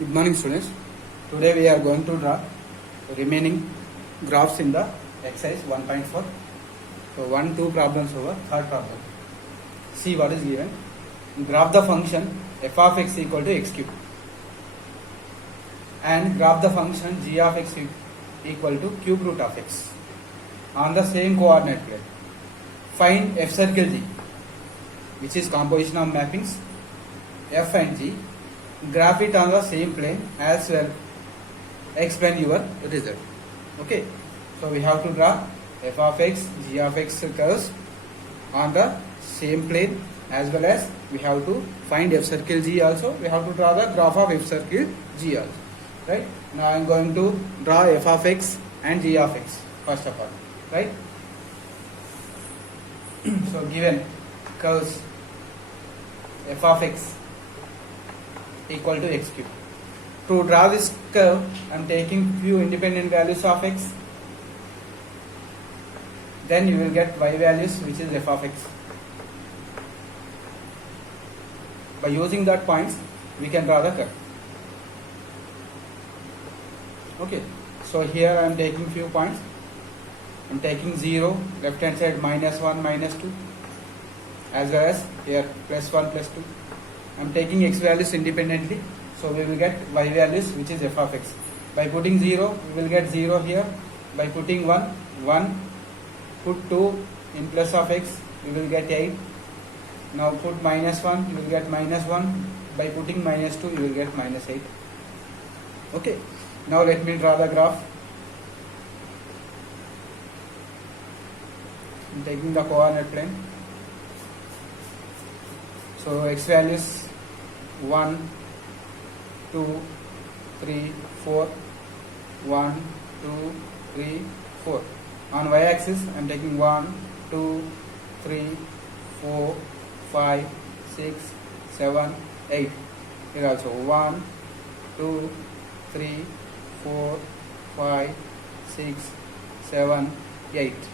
Good morning, students. Today we are going to draw remaining graphs in the exercise 1.4. So 2 problems over. Third problem. See what is given. Graph the function f of x equal to x cube and graph the function g of x equal to cube root of x on the same coordinate plane. Find f circle g, which is composition of mappings f and g. Graph it on the same plane as well. Explain your result. Okay. So we have to draw f of x, g of x curves on the same plane, as well as we have to find f circle g also. We have to draw the graph of f circle g also. Right. Now I am going to draw f of x and g of x first of all. Right. So given curves f of x equal to x cube. To draw this curve, I am taking few independent values of x. Then you will get y values, which is f of x. By using that points, we can draw the curve. Okay. So here I am taking few points. I am taking 0, left hand side -1, -2, as well as here +1, +2. I am taking x values independently, so we will get y values, which is f of x. By putting 0, we will get 0 here. By putting 1, 1. Put 2 in plus of x, we will get 8. Now put -1, you will get -1. By putting -2, you will get -8. Okay. Now let me draw the graph. I am taking the coordinate plane. So x values 1, 2, 3, 4. 1, 2, 3, 4. On y axis, I am taking 1, 2, 3, 4, 5, 6, 7, 8. Here also 1, 2, 3, 4, 5, 6, 7, 8.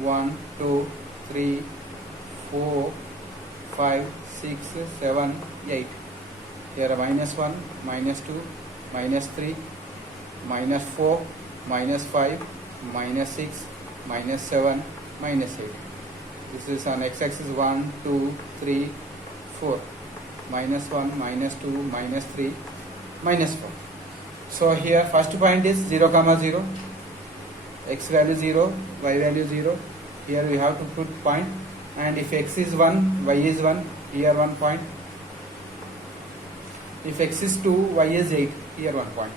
1, 2, 3, 4, 5, 6, 7, 8. Here -1, -2, -3, -4, -5, -6, -7, -8. This is on x-axis 1, 2, 3, 4. -1, -2, -3, -4. So here first point is 0, 0. X value 0, y value 0. Here we have to put point, and if x is 1, y is 1, here 1 point. If x is 2, y is 8, here 1 point.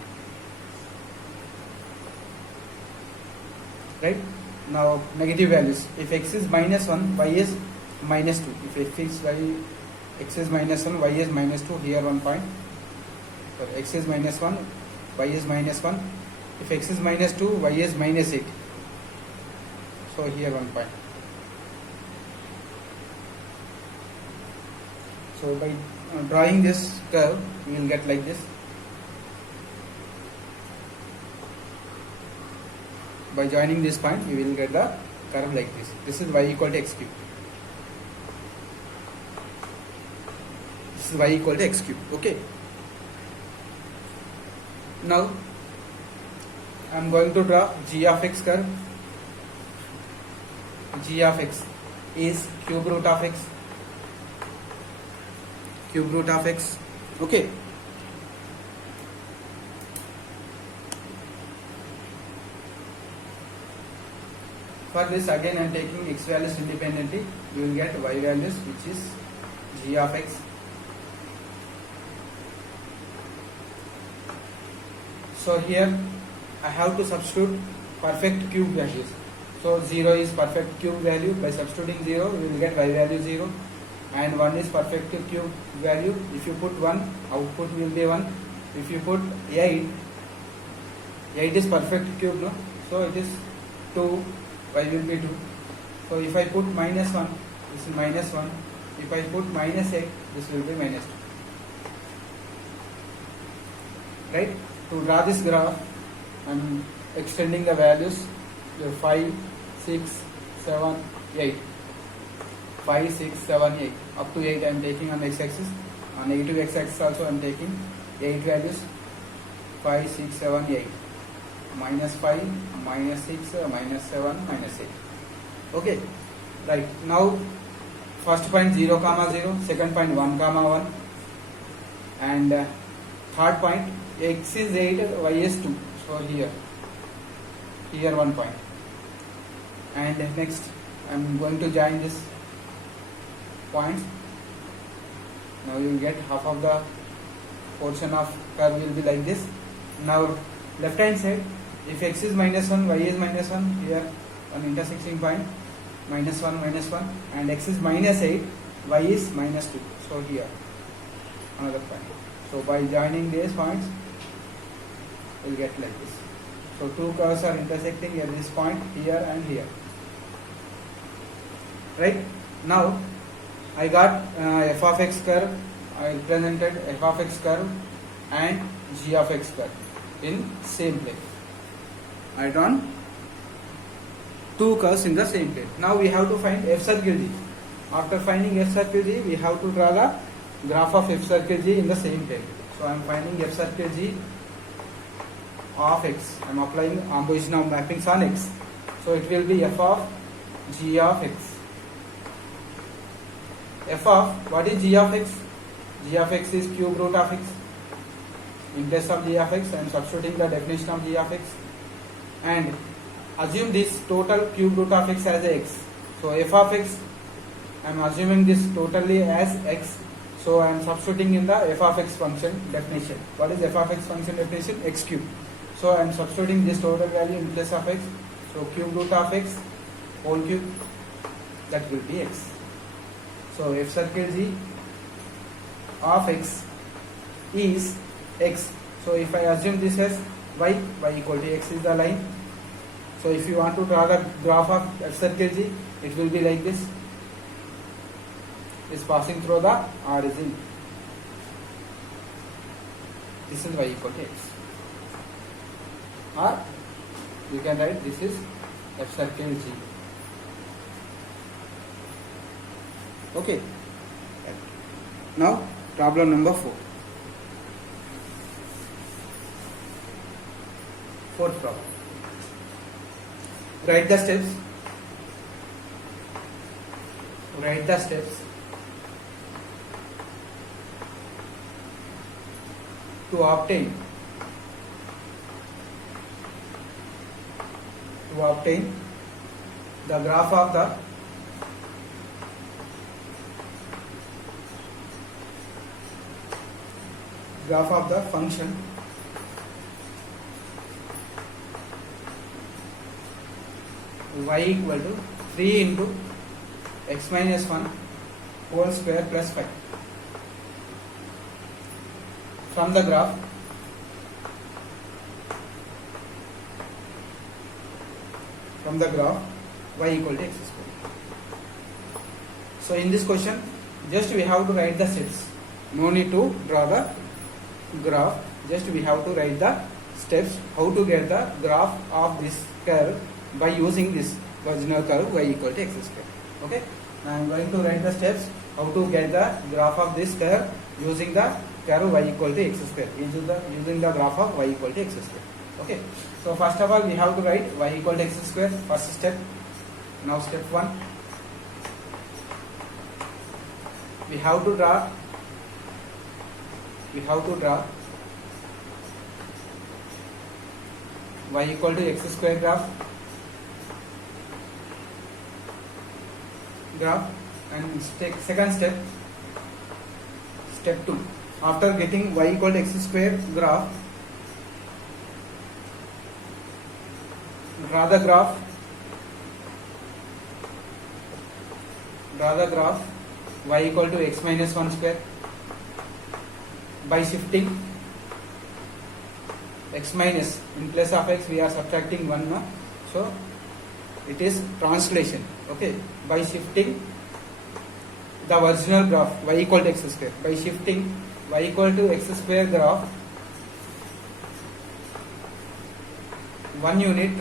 Right? Now negative values. If x is -1, y is -2. If x is -1, y is -2, here 1 point. So x is -1, y is -1. If x is -2, y is -8. So here 1 point. So by drawing this curve, we will get like this. By joining this point, we will get the curve like this. This is y equal to x cube. This is y equal to x cube. Okay. Now I am going to draw g of x curve. G of x is cube root of x. Cube root of x. Okay. For this, again I am taking x values independently. You will get y values, which is g of x. So here I have to substitute perfect cube values. So 0 is perfect cube value. By substituting 0, we will get y value 0. And 1 is perfect cube value. If you put 1, output will be 1. If you put 8, 8 is perfect cube, no? So it is 2, y will be 2. So if I put -1, this is -1. If I put -8, this will be -2. Right? To draw this graph, I am extending the values 5, 6, 7, 8. 5, 6, 7, 8. Up to 8 I am taking on x-axis. On negative x-axis also I am taking 8 values, 5, 6, 7, 8, minus 5, minus 6, minus 7, minus 8. Okay, right. Now first point 0, 0, second point 1, 1, and third point x is 8, y is 2. So here 1 point, and next I am going to join this points. Now you will get half of the portion of curve will be like this. Now left hand side, if x is minus 1, y is minus 1, here an intersecting point, minus 1, and x is minus 8, y is minus 2. So here another point. So by joining these points, we will get like this. So two curves are intersecting at this point, here and here. Right? Now I got f of x curve. I represented f of x curve and g of x curve in same plane. I drawn two curves in the same plane. Now we have to find f circle g. After finding f circle g, we have to draw the graph of f circle g in the same plane. So I am finding f circle g of x. I am applying opposition of mappings on x. So it will be f of g of x. F of, what is g of x? G of x is cube root of x. In place of g of x, I am substituting the definition of g of x, and assume this total cube root of x as x. So f of x, I am assuming this totally as x. So I am substituting in the f of x function definition. What is f of x function definition? X cube. So I am substituting this total value in place of x. So cube root of x whole cube, that will be x. So f circle g of x is x. So if I assume this as y equal to x is the line. So if you want to draw the graph of f circle g, it will be like this. Is passing through the origin. This is y equal to x. Or you can write this is f circle g. Okay. Now problem number 4. Fourth problem. Write the steps. To obtain the graph of the function y equal to 3 into x minus 1 whole square plus 5. From the graph, y equal to x square. So in this question, just we have to write the steps. No need to draw the graph. Just we have to write the steps how to get the graph of this curve by using this original curve y equal to x square. Okay. Now I am going to write the steps how to get the graph of this curve using the curve y equal to x square. Using the graph of y equal to x square. Okay. So first of all, we have to write y equal to x square. First step. Now step 1. We have to draw y equal to x square graph, and second step, step 2. After getting y equal to x square graph, draw the graph y equal to x minus 1 square by shifting x minus, in place of x we are subtracting 1 now, so it is translation. Okay, by shifting the original graph y equal to x square, by shifting y equal to x square graph 1 unit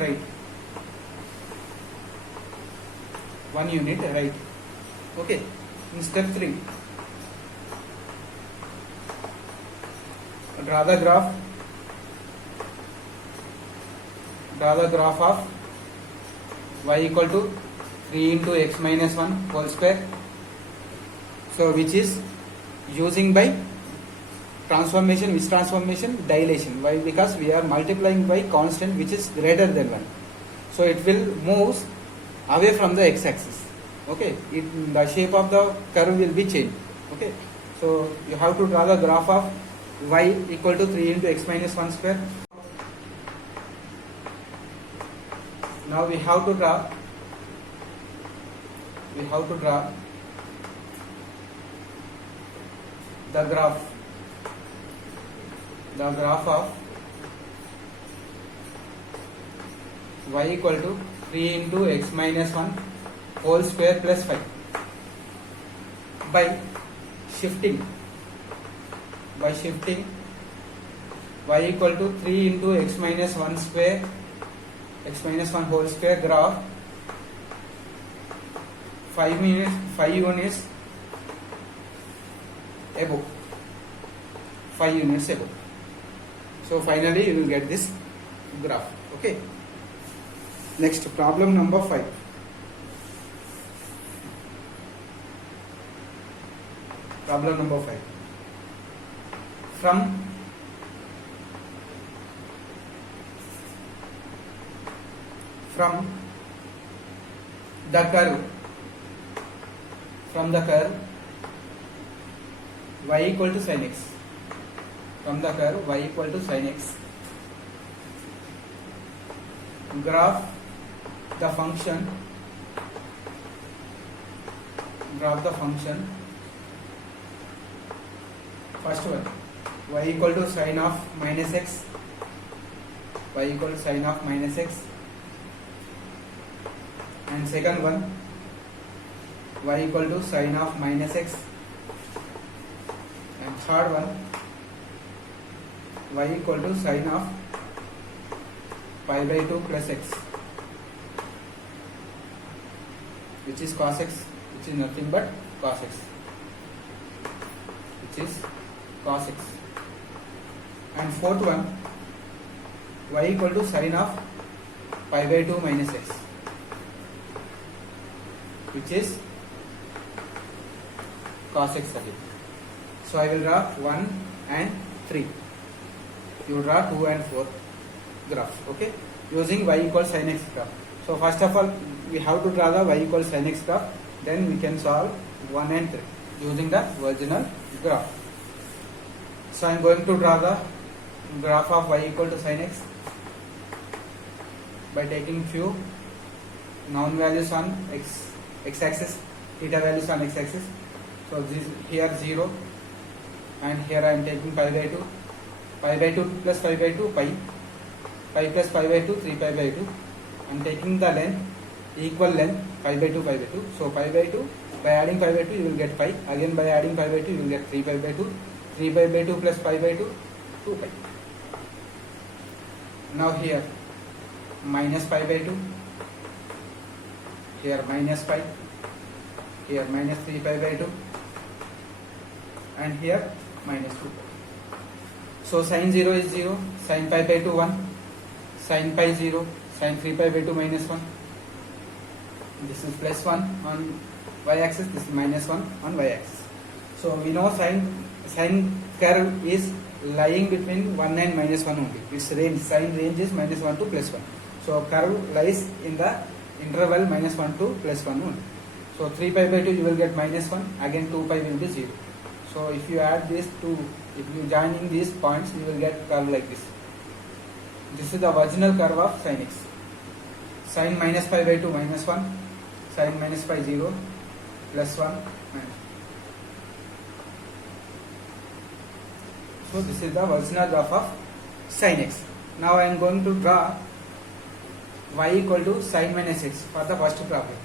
right. Okay, in step 3, draw the graph of y equal to 3 into x minus 1 whole square. So which is using by transformation, which transformation? Dilation. Why? Because we are multiplying by constant which is greater than 1. So it will move away from the x-axis. Okay, the shape of the curve will be changed. Okay, so you have to draw the graph of y equal to 3 into x minus 1 square. Now we have to draw the graph of y equal to 3 into x minus 1 whole square plus 5 by shifting y equal to 3 into x minus 1 square, x minus 1 whole square graph 5 units above, 5 units above. So finally you will get this graph. Okay, next problem number 5. Problem number 5. From the curve y equal to sin x. From the curve y equal to sin x, graph the function first one y equal to sin of minus x, and second one y equal to sin of minus x, and third one y equal to sin of pi by 2 plus x, which is cos x, which is nothing but cos x, and fourth one y equal to sin of pi by 2 minus x, which is cos x again. So I will draw 1 and 3. You draw 2 and 4 graphs. Okay, using y equals sin x graph. So first of all we have to draw the y equals sin x graph, then we can solve 1 and 3 using the original graph. So I am going to draw the graph of y equal to sin x by taking few noun values on x-axis, theta values on x-axis. So this here 0, and here I am taking pi by 2 plus pi by 2 pi plus pi by 2 3 pi by 2. I am taking the length, equal length, pi by 2. So pi by 2, by adding pi by 2 you will get pi, again by adding pi by 2 you will get 3 pi by 2, 3 pi by 2 plus pi by 2, 2 pi. Now here minus pi by 2, here minus pi, here minus 3 pi by 2, and here minus 2 pi. So sin 0 is 0, sin pi by 2 1, sin pi 0, sin 3 pi by 2 minus 1. This is plus 1 on y axis, this is minus 1 on y axis. So we know sin curve is lying between 1 and minus 1 only. Its range, sin range is minus 1 to plus 1. So curve lies in the interval minus 1 to plus 1 only. So 3 pi by 2 you will get minus 1, again 2 pi will be 0. So if you add these two, if you join in these points, you will get curve like this. This is the original curve of sin x. Sin minus pi by 2 minus 1, sin minus pi 0, plus 1, minus. So this is the original graph of sin x. Now I am going to draw y equal to sin minus x for the first problem.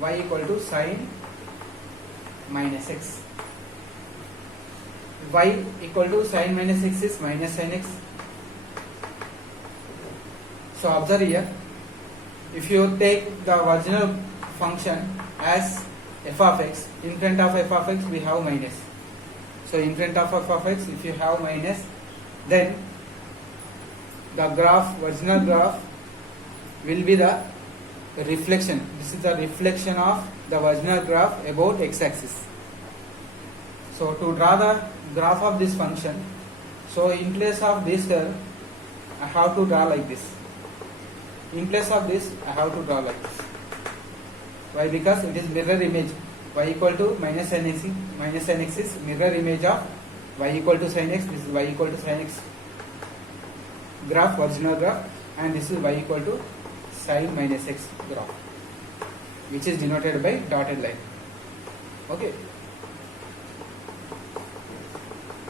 Y equal to sin minus x. Y equal to sin minus x is minus sin x. So observe here, if you take the original function as f of x, in front of f of x we have minus. So in front of f of x, if you have minus, then the graph, original graph, will be the reflection. This is the reflection of the original graph about x-axis. So to draw the graph of this function, so in place of this curve, I have to draw like this. In place of this, I have to draw like this. Why? Because it is mirror image. Y equal to minus sin x is mirror image of y equal to sin x. This is y equal to sin x graph, original graph, and this is y equal to sin minus x graph, which is denoted by dotted line. Okay.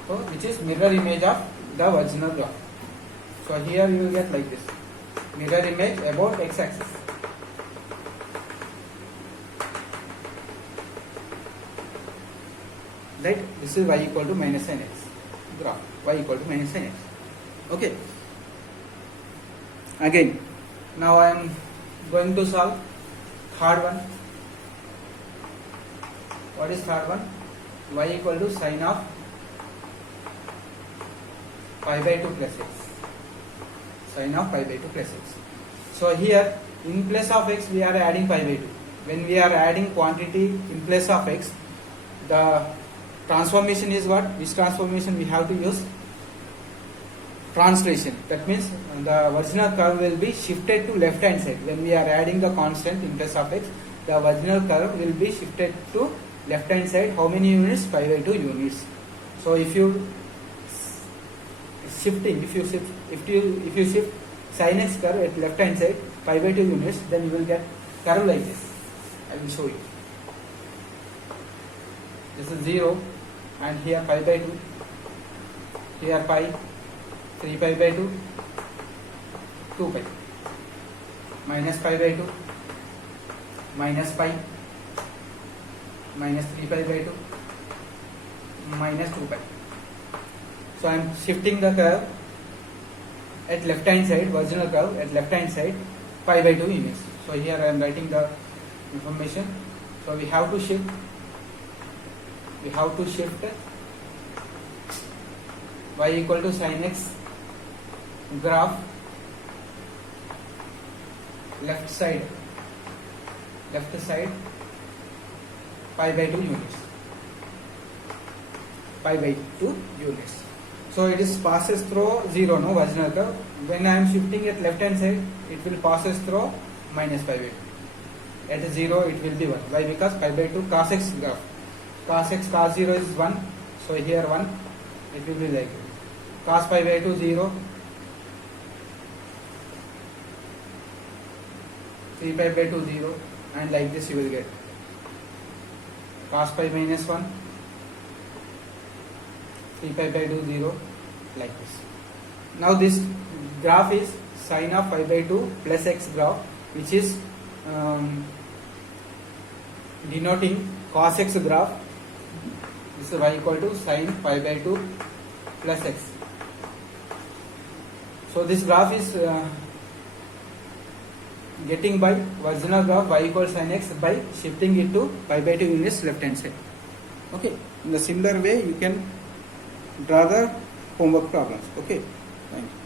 So which is mirror image of the original graph. So here you will get like this, mirror image about x-axis. Right? This is y equal to minus sin x graph, y equal to minus sin x. Okay. Again, now I am going to solve third one. What is third one? Y equal to sin of pi by 2 plus x. Sin of pi by 2 plus x. So here, in place of x, we are adding pi by 2. When we are adding quantity in place of x, the transformation is what? Which transformation we have to use? Translation. That means the original curve will be shifted to left hand side. When we are adding the constant in place of x, the original curve will be shifted to left hand side. How many units? Pi by 2 units. So if you shift sin x curve at left hand side pi by 2 units, then you will get curve like this. I will show you. This is 0 and here pi by 2, here pi, 3 pi by 2, 2 pi, minus pi by 2, minus pi, minus 3 pi by 2, minus 2 pi. So I am shifting the curve at left hand side, original curve at left hand side, pi by 2 units. So here I am writing the information. So we have to shift y equal to sin x graph left side pi by 2 units. Pi by 2 units. So it is passes through 0, no, original curve. When I am shifting at left hand side, it will passes through minus pi by 2. At 0 it will be 1. Why? Because pi by 2 cos x graph. Cos x, cos 0 is 1. So here 1, it will be like cos pi by 2 0, 3 pi by 2 0, and like this you will get cos pi minus 1, 3 pi by 2 0, like this. Now this graph is sin of pi by 2 plus x graph, which is denoting cos x graph. This is y equal to sin pi by 2 plus x. So this graph is getting by original graph y equals sin x by shifting it to pi by 2 units left hand side. Okay. In the similar way you can draw the homework problems. Okay. Thank you.